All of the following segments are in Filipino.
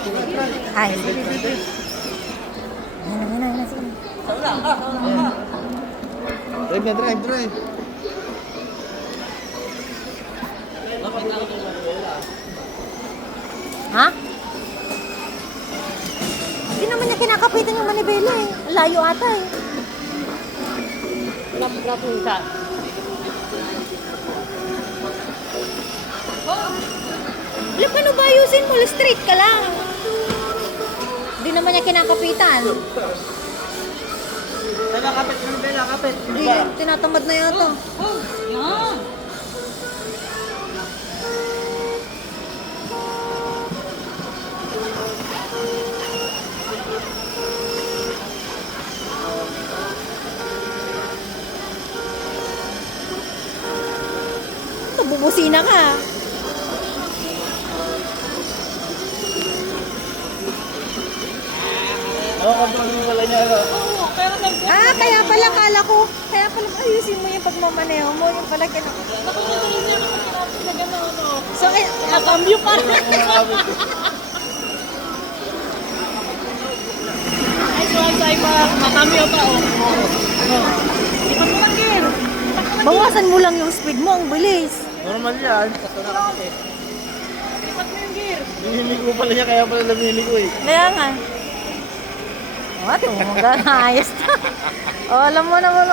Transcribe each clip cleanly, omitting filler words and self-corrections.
Ay, sige. Ayan, sige. Sauna ka. Drive na, drive. Ha? Hindi naman niya kinakapitan yung manibela eh. Layo ata eh. Grabe isa. Alam ka, ba ayusin mo? Straight ka lang. Hindi naman niya kinakapitan. Tama, kapit ng bela, kapit. Hindi, tinatamad na yata. Yan. Ito, bubusina ka. Control mo pala niya. Oo, pero Kaya pala kala ko. Kaya pala ayusin mo yung pagmamaneho mo. Yung pala nakapatuloy niya naman natin na gano'n, no? So, Nakambyo pa rin. Ay, suwasay pa. Makambyo pa, oh. Ipan mo lang, Gir. bawasan mo lang yung speed mo. Ang bilis. Normal yan. Ipan mo yung Gir. Nililigo pala niya, kaya pala naliligo eh. Kaya nga. Ito mo magana. Ayos na. Alam mo naman.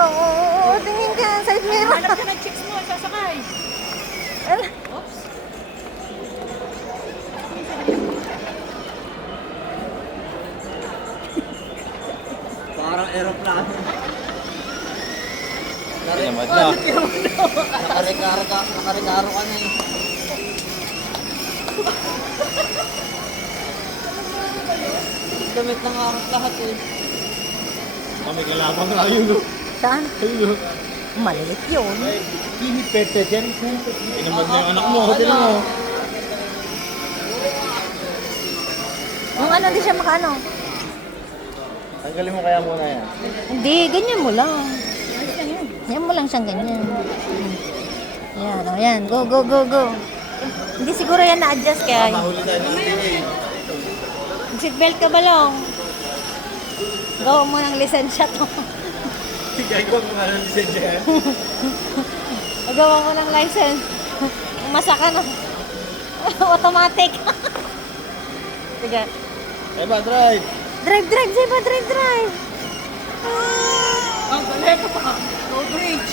Tingin ka. Side mirror. Hanap ka ng chicks mo, sasakay. Oops. Parang aeroplano. Tinamad na. Nakaregaro ka na eh. Gamit ng aking lahat eh. Kami kalabang nga yun no. Saan? Ayun no. Maliit yun. Kini pete dyan. Tinamad na yung anak mo. Hotel mo. Yung ano, hindi siya makano. Tanggalin mo kaya muna yan. Hindi, ganyan mo lang. Yan mo lang siyang ganyan. Yan, o yan. Go, go, go, go. Hindi siguro yan na-adjust kaya. Mahuli tayo ng TV. Seatbelt ka ba lang? Gawa mo ng lisensya to. Gagawa mo nga ng lisensya yan. Gawa mo ng license. Umasa ka na. Automatic. Sige. Eba, drive. Drive, drive, Zeba, drive, drive. Ang balik pa. Road rage.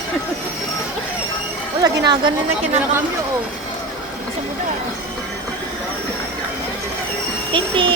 Wala, ginaganon na kinakam. Nakambyo, oh. Asa mo na? Ting, ting.